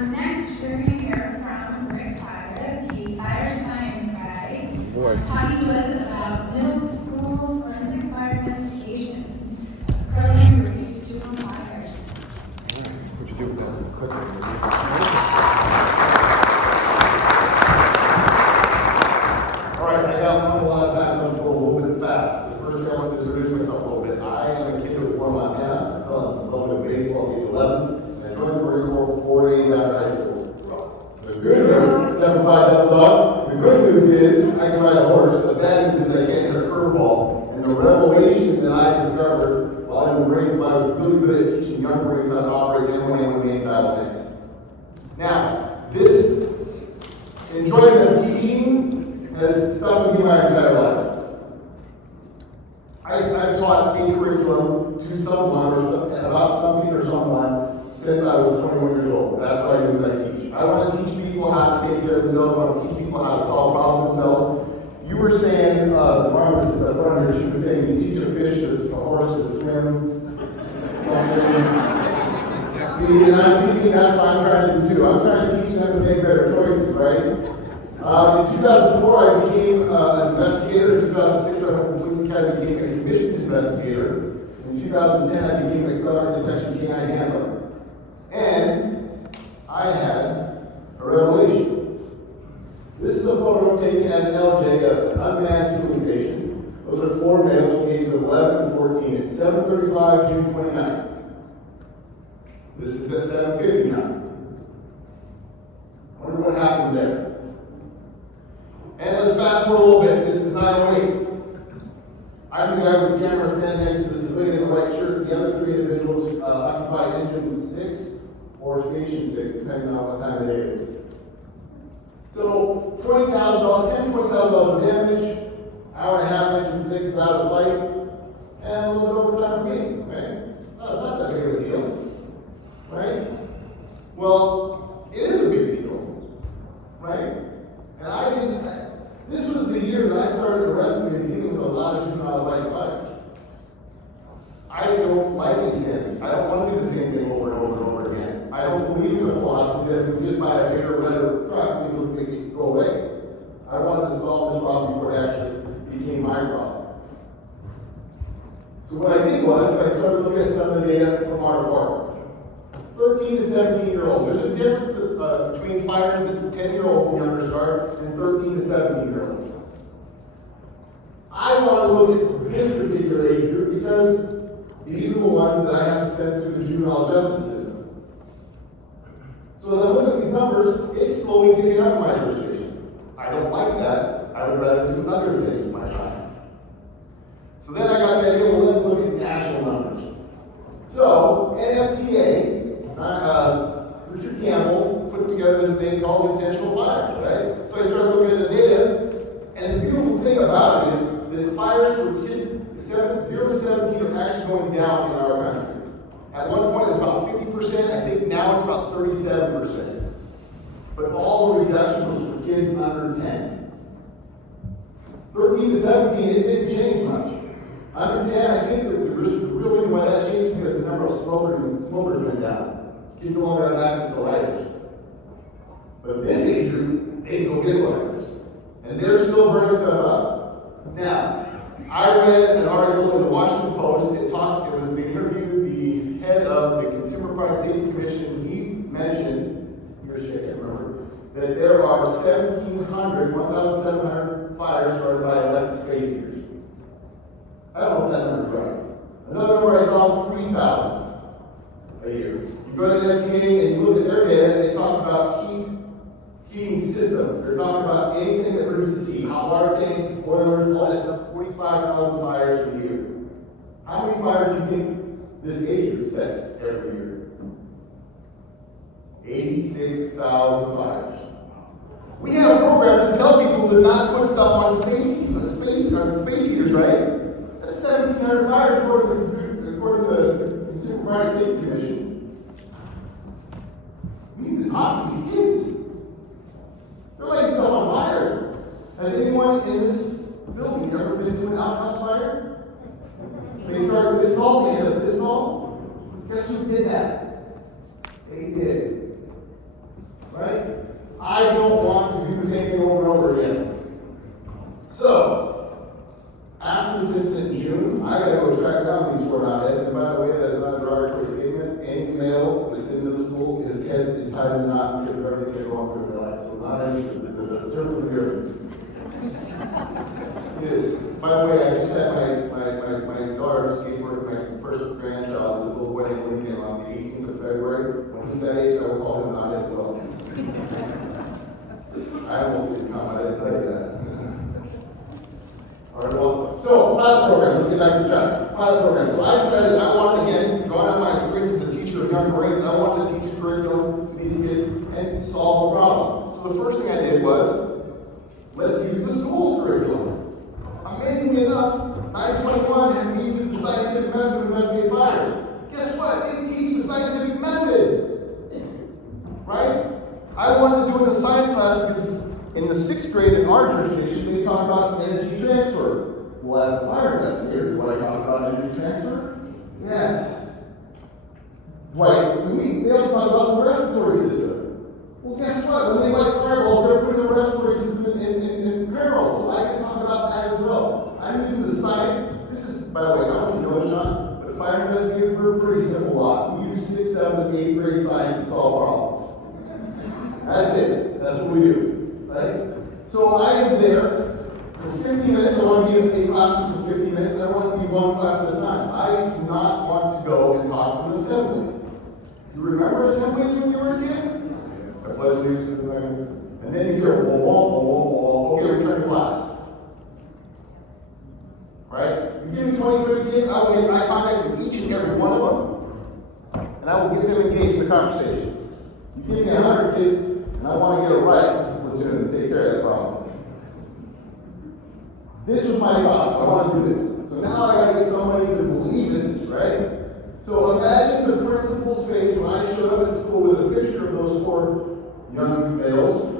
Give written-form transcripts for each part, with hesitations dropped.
Next, we're going to hear from Rick Potter, the fire science guy, talking to us about middle school forensic fire investigation, program related to juvenile fires. What'd you do with that? Quickly. Alright, I got a lot of times I'm going a little bit fast. The first thing I want to do is introduce myself a little bit. I am a kid who was born in Montana. I fell in love with baseball at age 11. I joined the Marine Corps 4 days after high school. The good news, 7'5" double dog. The good news is I can ride a horse. The bad news is I can't hit a curveball. And the revelation that I discovered while in the Marines, I was really good at teaching young Marines how to operate M1A1 main battle tanks. Now, this enjoyment of teaching has stuck with me my entire life. I've taught a curriculum to someone or about something or someone since I was 21 years old. That's what I do is I teach. I want to teach people how to take care of themselves. I want to teach people how to solve problems themselves. You were saying, the pharmacist up front here, she was saying you teach a fish, a horse to swim, something. See, and I'm thinking that's what I'm trying to do too. I'm trying to teach them to make better choices, right? In 2004, I became an investigator. In 2006, I went to the police academy and became a commissioned investigator. In 2010, I became an accelerated detection canine handler. And I had a revelation. This is a photo taken at an LJ, an unmanned fueling station. Those are 4 males from the ages of 11 and 14. It's 7:35, June 29th. This is at 7:59. I wonder what happened there. And let's fast forward a little bit. This is 908. I'm the guy with the camera standing next to the civilian in the white shirt. The other 3 individuals occupy engine 6 or station 6, depending on what time of day it is. So $20,000, $10,000 to $20,000 of damage, hour and a half, engine 6 is out of the fight, and a little bit overtime for me, right? Not that big of a deal, right? Well, it is a big deal, right? And this was the year that I started arresting and dealing with a lot of juveniles like fires. I don't like insanity. I don't want to do the same thing over and over and over again. I don't believe in a philosophy that if we just buy a bigger, better truck, things will make it go away. I wanted to solve this problem before it actually became my problem. So what I did was, I started looking at some of the data from our department. 13 to 17-year-olds. There's a difference between fires that 10-year-olds and younger start and 13 to 17-year-olds. I want to look at this particular age group because these are the ones that I have to send through the juvenile justice system. So as I look at these numbers, it's slowly ticking up my registration. I don't like that. I would rather do other things with my time. So then I got the idea, well, let's look at national numbers. So NFPA, Richard Campbell put together this thing called intentional fires, right? So I started looking at the data, and the beautiful thing about it is that fires for 0 to 17 are actually going down in our country. At one point it was about 50%, I think now it's about 37%. But all the reduction was for kids under 10. 13 to 17, it didn't change much. Under 10, I think that the real reason why that changed is because the number of smokers went down. Kids no longer have access to lighters. But this age group, they go get lighters. And they're still burning stuff up. Now, I read an article in the Washington Post. They interviewed the head of the Consumer Product Safety Commission. He mentioned, he or she, I can't remember, that there are 1,700 fires started by electric space heaters. I don't know if that number's right. Another number I saw, 3,000 a year. You go to the NFPA and you look at their data, it talks about heating systems. They're talking about anything that produces heat. Hot water tanks, boilers, all that stuff, 45,000 fires a year. How many fires do you think this age group sets every year? 86,000 fires. We have programs to tell people to not put stuff on space heaters, right? That's 1,700 fires according to the Consumer Product Safety Commission. We need to talk to these kids. They're lighting stuff on fire. Has anyone in this building ever been to an outhouse fire? They started this tall, they ended up this tall. Guess who did that? They did. right? I don't want to do the same thing over and over again. So, after this incident in June, I gotta go track down these 4 knotheads, and by the way, that is not a derogatory statement. Any male that's in middle school, his head is tied in a knot because of everything they're going through in their life. So not any, the term of the year. It is. By the way, I just had my daughter's skateboard, my first grandchild, is a little wedding Lincoln on the 18th of February. When he's that age, I will call him knothead as well. I almost didn't come, I didn't tell you that. All right, well, so pilot program, let's get back to the track. Pilot program. So I decided I wanted, again, drawing on my experience as a teacher of young brains, I wanted to teach a curriculum to these kids and solve a problem. So the first thing I did was, let's use the school's curriculum. Amazingly enough, 921 had me use the scientific method to investigate fires. Guess what? They teach the scientific method. Right? I wanted to do it in a science class because in the 6th grade in our jurisdiction, they talk about energy transfer. Well, as a fire investigator, do I talk about energy transfer? Yes. Right? They also talk about the respiratory system. Well, guess what? When they light fireballs, they're putting the respiratory system in peril. So I can talk about that as well. I'm using the science. This is, by the way, I don't know if you know this, Sean, but fire investigators, we're a pretty simple lot. We use 6th, 7th, and 8th grade science to solve problems. That's it. That's what we do. Right? So I am there for 15 minutes. I want to be in a classroom for 15 minutes, and I want it to be one class at a time. I do not want to go and talk to an assembly. You remember assemblies when you were a kid? I pledge allegiance to the flag. And then you hear, okay, return to class. Right? You give me 20, 30 kids, I will make eye contact with each and every one of them, and I will get them engaged in the conversation. You give me 100 kids, and I want to get it right, platoon, and take care of that problem. This was my thought. I want to do this. So now I got to get somebody to believe in this, right? So imagine the principal's face when I showed up at school with a picture of those 4 young males.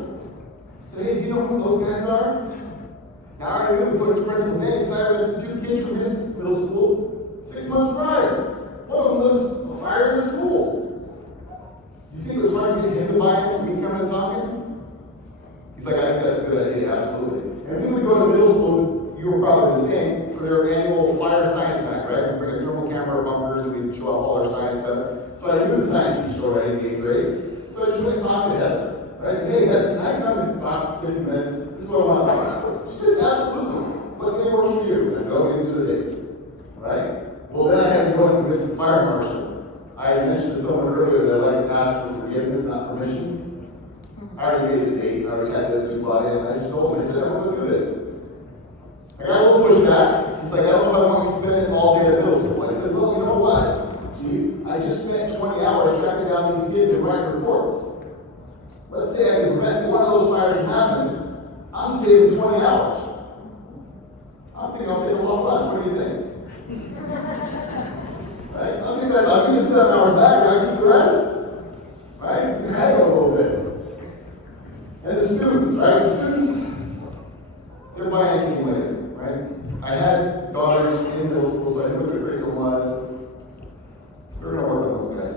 Say, hey, do you know who those guys are? Now I already knew the principal's name because I arrested 2 kids from his middle school 6 months prior. One of them was a fire in the school. Do you think it was hard to get him to buy in for me coming and talking? He's like, I think that's a good idea, absolutely. And we would go to middle school, you were probably the same, for their annual fire science night, right? We bring a thermal camera, bunkers, and we'd show off all our science stuff. So I knew the science teacher already in the 8th grade. So I just went and talked to Heather. Right? I said, hey, Heather, can I come and talk for 50 minutes? This is what I want to talk about. She said, absolutely. What day works for you? I said, okay, these are the dates. Right? Well, then I had to go and convince the fire marshal. I had mentioned to someone earlier that I'd like to ask for forgiveness, not permission. I already made the date. I already had the 2 body, and I just told him, I said, I want to do this. I got a little pushback. He's like, I don't know if I want you to spend it all day at middle school. I said, well, you know what, Chief? I just spent 20 hours tracking down these kids and writing reports. Let's say I can prevent one of those fires from happening. I'm saving 20 hours. I'm thinking I'll take a long lunch. What do you think? Right? I'll give you the 7 hours back, and I'll keep the rest. Right? You hang a little bit. And the students, right? The students, their mind came later, right? I had daughters in middle school, so I knew what the curriculum was. We're going to work on those guys.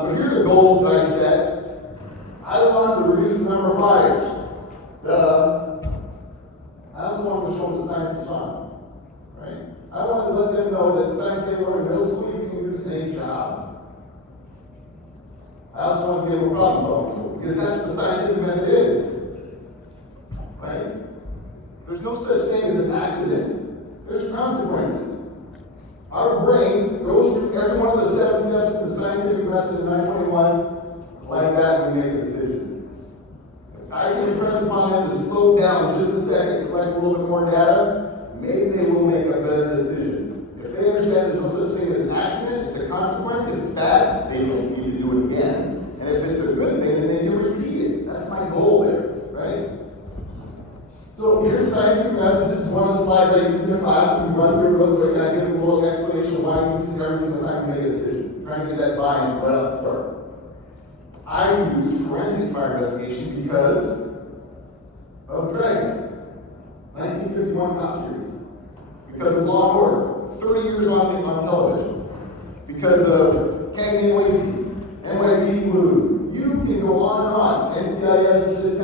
So here are the goals that I set. I wanted to reduce the number of fires. I also wanted to show them that science is fun, right? I wanted to let them know that the science they learn in middle school you can use in a job. I also wanted to give them a problem solving tool, because that's what the scientific method is, right? There's no such thing as an accident. There's consequences. Our brain goes through every one of the 7 steps of the scientific method in 921 like that and we make a decision. I can impress upon them to slow down just a second, collect a little bit more data, maybe they will make a better decision. If they understand there's no such thing as an accident, it's a consequence. If it's bad, they don't need to do it again. And if it's a good thing, then they do repeat it. That's my goal there, right? So here's scientific method. This is one of the slides I use in the class. We run through real quick and I give them a little explanation of why I'm using every single time to make a decision. Trying to get that buy-in right off the start. I use forensic fire investigation because of Dragnet, 1951 cop series. Because of Law and Order, 30 years on television. Because of Cagney and Lacey, NYPD Blue. You can go on and on.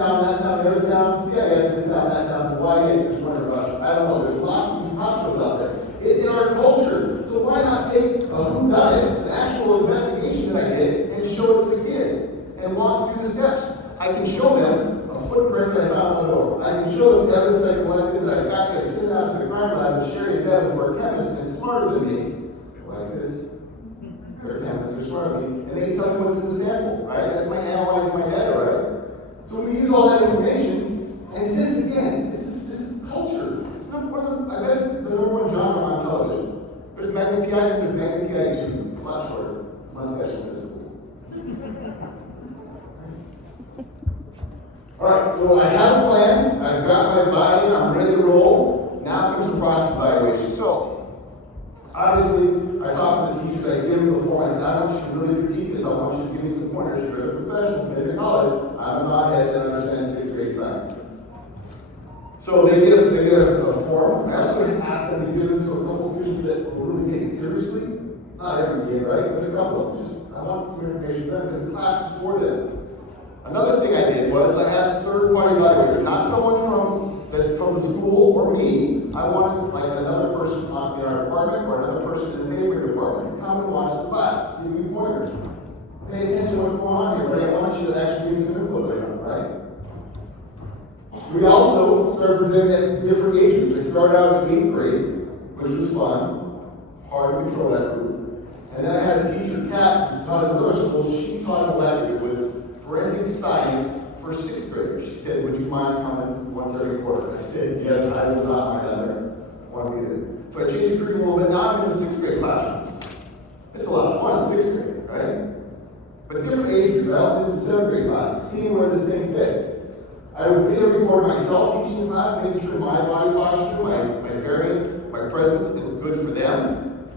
town, that town, the other town, CIS, this town, that town, Hawaii, and there's one in Russia. I don't know, there's lots of these pop shows out there. It's in our culture, so why not take a whodunit, an actual investigation that I did, and show it to the kids, and walk through the steps. I can show them a footprint that I found on the door. I can show them evidence I collected, and in fact, I sent it out to the crime lab, and Sherry and Bev, who are chemists and smarter than me, like this. They're chemists, they're smarter than me, and they tell me what's in the sample, right? That's my analyzing my data, right? So we use all that information, and this again, this is culture. It's not one of, I bet it's the number one genre on television. There's Magnum PI and there's Magnum PI 2, a lot shorter, mustache in this school. Alright, so I have a plan, I've got my buy-in, I'm ready to roll. Now comes the process evaluation. So, obviously, I talked to the teachers, I give them the form, I said, I want you to really critique this, I want you to give me some pointers, you're a professional, maybe college, I'm a knothead that understands 6th grade science. So they get a form, I also asked them to give it to a couple students that will really take it seriously. Not every kid, right, but a couple of them. Just, I want some information from them because the class is for them. Another thing I did was I asked third-party evaluators, not someone from the school or me. I wanted like another person in our department or another person in the neighboring department to come and watch the class, give me pointers. Pay attention to what's going on here, but I want you to actually give me some input later on, right? We also started presenting at different age groups. I started out in 8th grade, which was fun, hard to control that group. And then I had a teacher, Kat, who taught at another school. She taught an elective. It was forensic science for 6th graders. She said, would you mind coming once every quarter? I said, yes, I will not mind either. I want to be there. So I changed the curriculum a little bit. Now I'm in the 6th grade classroom. It's a lot of fun, 6th grade, right? But different age groups. I also did some 7th grade classes, seeing where this thing fit. I would video record myself teaching the class, making sure my body posture, my bearing, my presence is good for them.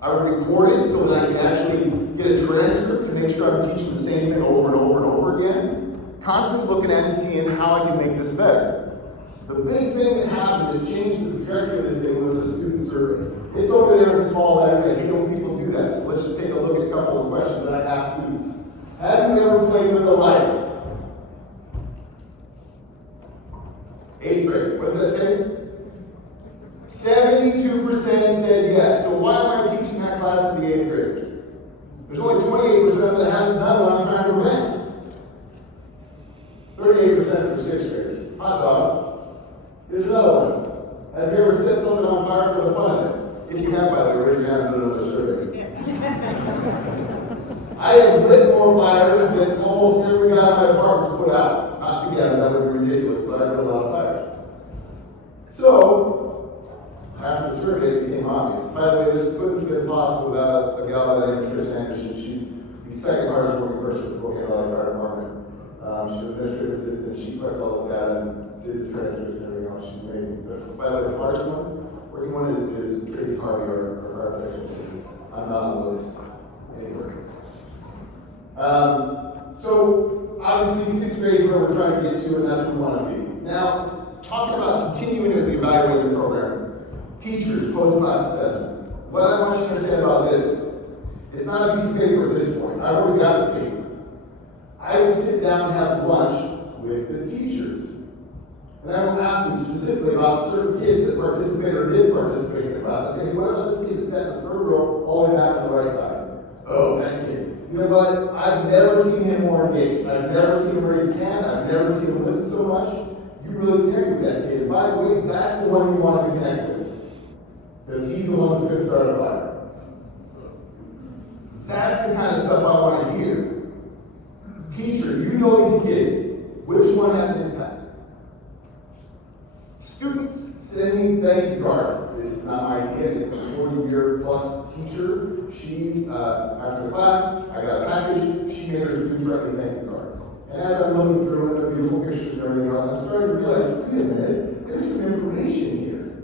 I would record it so that I can actually get a transcript to make sure I'm teaching the same thing over and over and over again. Constantly looking at and seeing how I can make this better. The big thing that happened that changed the trajectory of this thing was the student survey. It's over there in small letters. I hate when people do that. So let's just take a look at a couple of questions that I asked students. Have you ever played with a lighter? 8th grade. What does that say? 72% said yes. So why am I teaching that class to the 8th graders? There's only 28% that haven't done what I'm trying to prevent. 38% for 6th graders. Hot dog. Here's another one. Have you ever set something on fire for the fun of it? If you have, by the way, raise your hand and do another survey. I have lit more fires than almost every guy in my apartment's put out. Not together, that would be ridiculous, but I lit a lot of fires. So, after the survey, it became obvious. By the way, this couldn't have been possible without a gal by the name of Trish Anderson. She's the second hardest working person in the Spokane Valley Fire Department. She's an administrative assistant. She collected all this data and did the transcripts and everything else. She's amazing. But by the way, the hardest working one is Tracy Harvey, our fire protection assistant. I'm not on the list anywhere. So, obviously, 6th grade is where we're trying to get to, and that's where we want to be. Now, talking about continuing with the evaluating program, teachers, post-class assessment. What I want you to understand about this, it's not a piece of paper at this point. I've already got the paper. I will sit down and have lunch with the teachers. And I will ask them specifically about certain kids that participated or did participate in the class. I say, hey, what about this kid that sat in the 3rd row all the way back on the right side? Oh, that kid. You know what? I've never seen him more engaged. I've never seen him raise his hand. I've never seen him listen so much. You really connected with that kid. And by the way, that's the one you want to connect with. Because he's the one that's going to start a fire. That's the kind of stuff I want to hear. Teacher, you know these kids. Which one had an impact? Students sending thank you cards. This is not my idea. It's a 40-year plus teacher. She, after the class, I got a package. She made her students write me thank you cards. And as I'm looking through the beautiful pictures and everything else, I'm starting to realize, wait a minute, there's some information here.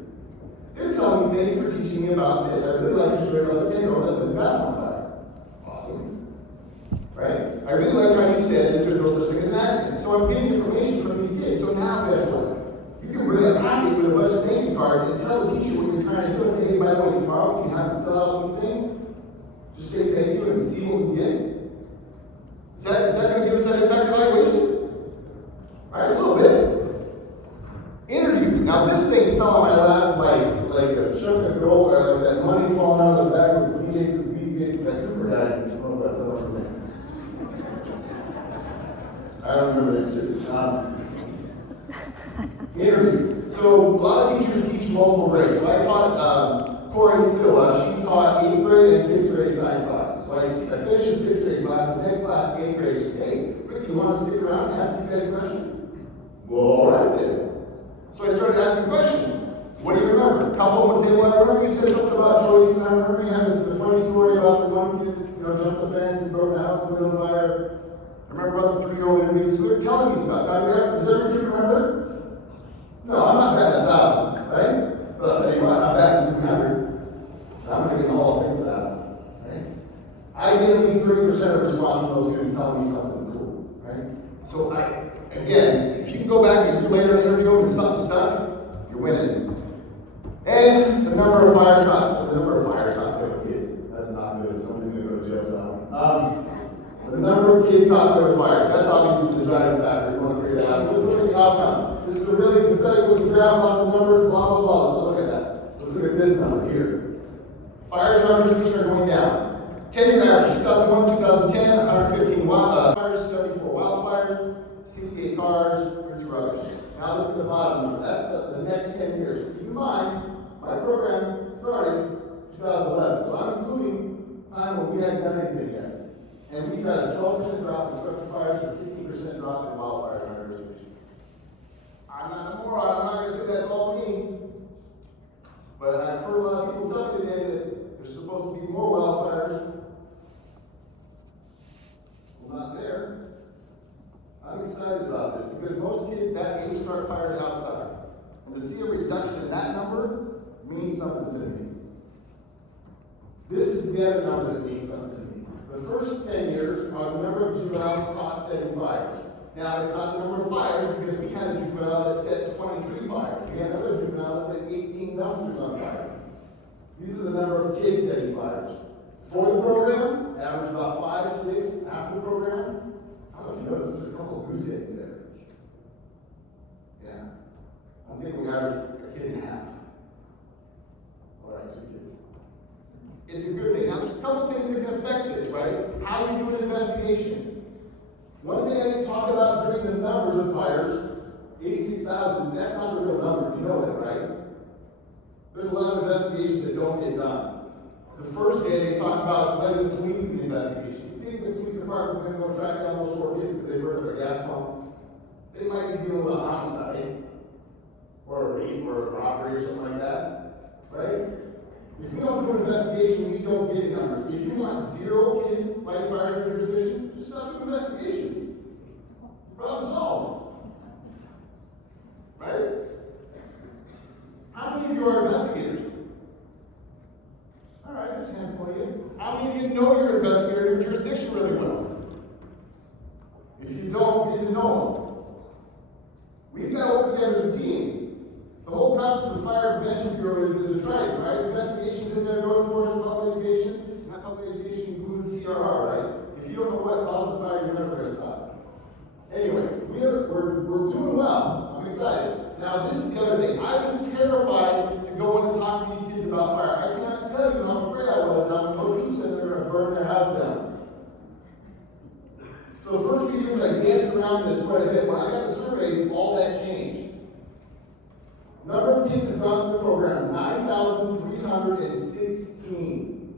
They're telling me thank you for teaching me about this. I really like to share about the 10-year-old that lit his bathroom on fire. Awesome. Right? I really like how you said that there's no such thing as an accident. So I'm getting information from these kids. So now guess what? You can bring a packet with a bunch of thank you cards and tell the teacher what you're trying to do and say, hey, by the way, tomorrow you have to fill out these things. Just say thank you and see what we get. Is that going to give us that impact evaluation? Right, a little bit. Interviews. Now this thing fell on my lap like a chunk of gold, or like that money falling out of the back of DJ that Cooper guy. I don't know if that's what his name. I don't remember that seriously. Interviews. So a lot of teachers teach multiple grades. So I taught Corey Silla, she taught 8th grade and 6th grade science classes. So I finished the 6th grade class, the next class, 8th grade, she said, hey, Rick, you want to stick around and ask these guys questions? Well, all right then. So I started asking questions. What do you remember? A couple would say, well, I remember you said something about Joyce, and I remember you had the funny story about the one kid, jumped the fence and broke the house and lit on fire. I remember about the 3-year-old interview. So they're telling me stuff. Does every kid remember? No, I'm not batting 1,000, right? But I'll tell you what, I'm batting 300. I'm going to get in the Hall of Fame for that one, right? I get at least 30% of response from those students telling me something cool, right? So again, if you can go back and do later in the interview and something stuck, you're winning. And the number of fires not there with kids. That's not good. Somebody's going to go to jail for that one. The number of kids not there with fires. That's obviously the driving factor. You want to figure that out. So let's look at the outcome. This is a really pathetic looking graph, lots of numbers, blah, blah, blah. Let's not look at that. Let's look at this number here. Fires around your district are going down. 10-year average, 2001, 2010, 115 fires, 74 wildfires, 68 cars, 30 rubbish. Now look at the bottom number. That's the next 10 years. Keep in mind, my program started 2011, so I'm including time when we hadn't done anything yet. And we've got a 12% drop in structure fires and 16% drop in wildfires in our jurisdiction. I'm not a moron, I'm not going to say that's all me. But I've heard a lot of people tell me today that there's supposed to be more wildfires. Well, not there. I'm excited about this because most kids that age start fires outside. And to see a reduction in that number means something to me. This is the other number that means something to me. The first 10 years are the number of juveniles caught setting fires. Now, it's not the number of fires because we had a juvenile that set 23 fires. We had another juvenile that lit 18 dumpsters on fire. These are the number of kids setting fires. For the program, average about 5 to 6. After the program, I don't know if you noticed, there's a couple of goose eggs there. Yeah. I think we averaged a kid and a half. All right, 2 kids. It's a good thing. Now, there's a couple things that can affect this, right? How you do an investigation. One thing I didn't talk about during the numbers of fires, 86,000, that's not the real number. You know that, right? There's a lot of investigations that don't get done. The first day, they talk about letting the police do the investigation. You think the police department's going to go track down those 4 kids because they burned up a gas pump? They might be dealing with a homicide, or a rape, or a robbery, or something like that, right? If we don't do an investigation, we don't get any numbers. If you want 0 kids fighting fires in your jurisdiction, just stop doing investigations. Problem solved. Right? How many of you are investigators? All right, there's a handful of you. How many of you know your investigator in your jurisdiction really well? If you don't, get to know them. We've got to work together as a team. The whole concept of the Fire Prevention Bureau is a trident, right? Investigations in there, code enforcement, public education. And that public education includes CRR, right? If you don't know what caused the fire, you're never going to stop. Anyway, we're doing well. I'm excited. Now, this is the other thing. I was terrified to go in and talk to these kids about fire. I cannot tell you how afraid I was that when Coach said they were going to burn their house down. So the first 2 years, I danced around this quite a bit. When I got the surveys, all that changed. Number of kids that have gone through the program, 9,316.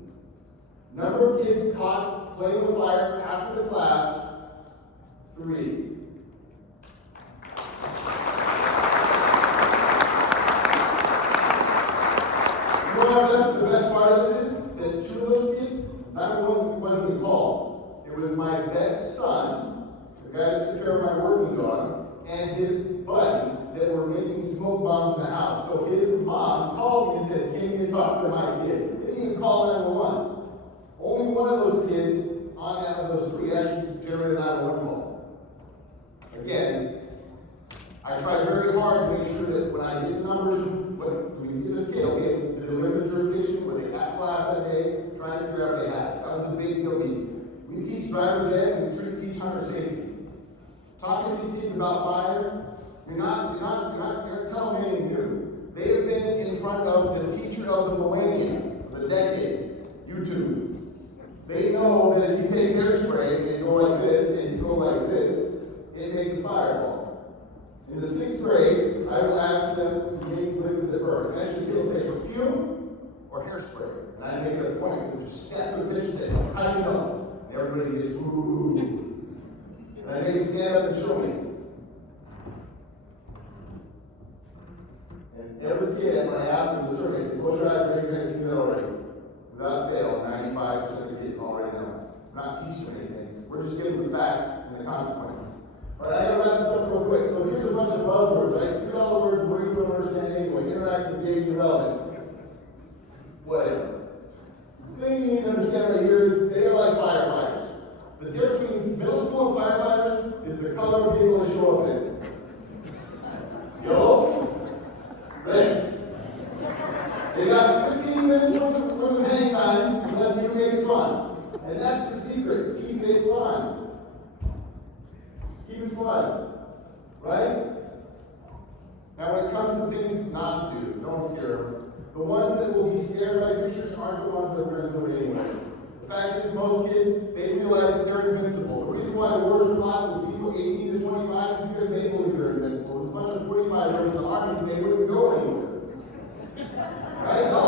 Number of kids caught playing with fire after the class, 3. You know what the best part of this is? That 2 of those kids, 911 wasn't even called. It was my vet's son, the guy that took care of my working dog, and his buddy that were making smoke bombs in the house. So his mom called me and said, "Can you talk to my kid?" They didn't even call 911. Only one of those kids on that of those 3 actually generated a 911 call. Again, I tried very hard to make sure that when I get the numbers, when you get the scale, okay, did they live in the jurisdiction, were they at class that day, trying to figure out if they had it. That was a big deal to me. We teach driver's ed, and we teach hunter safety. talking to these kids about fire, you're not telling me anything new. They have been in front of the teacher of the millennium, the decade, YouTube. They know that if you take hairspray and go like this, and you go like this, it makes a fireball. In the 6th grade, I will ask them to make liquids that burn. Eventually, they'll say perfume or hairspray. And I make it a point to just step to the teacher and say, how do you know? And everybody gets, ooh. And I make them stand up and show me. And every kid, when I ask them the survey, I say, close your eyes, raise your hand if you do that already. Without fail, 95% of the kids already know. I'm not teaching them anything. We're just giving them the facts and the consequences. All right, I gotta wrap this up real quick. So here's a bunch of buzzwords, right? $3 words, words you don't understand anyway. Interactive, engaged, and relevant. Whatever. The thing you need to understand right here is they are like firefighters. The difference between middle school and firefighters is the color of vehicle they show up in. Yellow, red. They got 15 minutes worth of hang time unless you make it fun. And that's the secret. Keep it fun. Keep it fun. Right? Now when it comes to things not to do, don't scare them. The ones that will be scared by pictures aren't the ones that are going to do it anyway. The fact is, most kids, they realize that they're invincible. The reason why the wars are fought with people 18 to 25 is because they believe they're invincible. With a bunch of 45-year-olds in the army, they wouldn't go anywhere. Right? No,